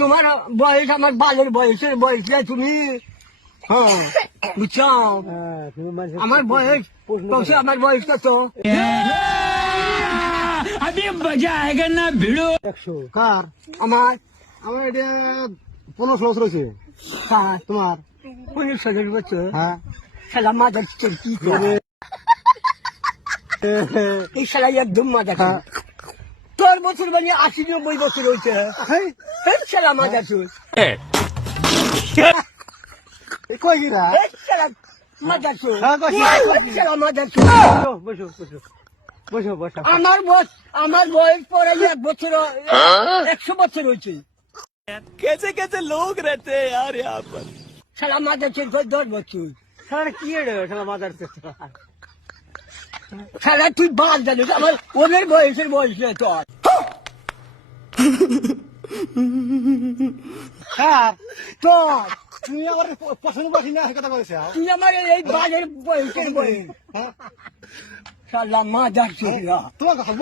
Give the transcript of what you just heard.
তোমার বয়স আমার বালের বয়সের বয়স না তুমি। হ্যাঁ বুঝছো, আমার বয়স কত, আমার বয়স কত? अभी मजा आएगा ना भिड़ो। 100 কার? আমার আমার এটা 15 বছর হয়েছে। কার তোমার? 15 বছর। হ্যাঁ শালা মাদার কি করে এই শালা একদম মাদার। তোর বছর মানে 80-90 বছর হয়েছে। এই শালা মাদার চোর, কই গিরা? এই শালা মাদার চোর, হ্যাঁ, কইছি, কইছি। এই শালা মাদার চোর। বসো বসো বসো বসো। আমার বয়স পরে 1 বছর 100 বছর হয়েছে। कैसे कैसे लोग रहते हैं यार यहाँ पर। শালা মাদার চোর কই 10 বছর। শালা কি রে শালা মাদার চোদ। শালা তুই বাদ জানিস আমার ওদের বয়সের বয়স নেই তোর। কার? তোর তুমি আমার পছন্দ করছি না কথা কইছো। তুই আমার এই বালের বয়সের বয়স। শালা মাদার চোর। তোমার কথা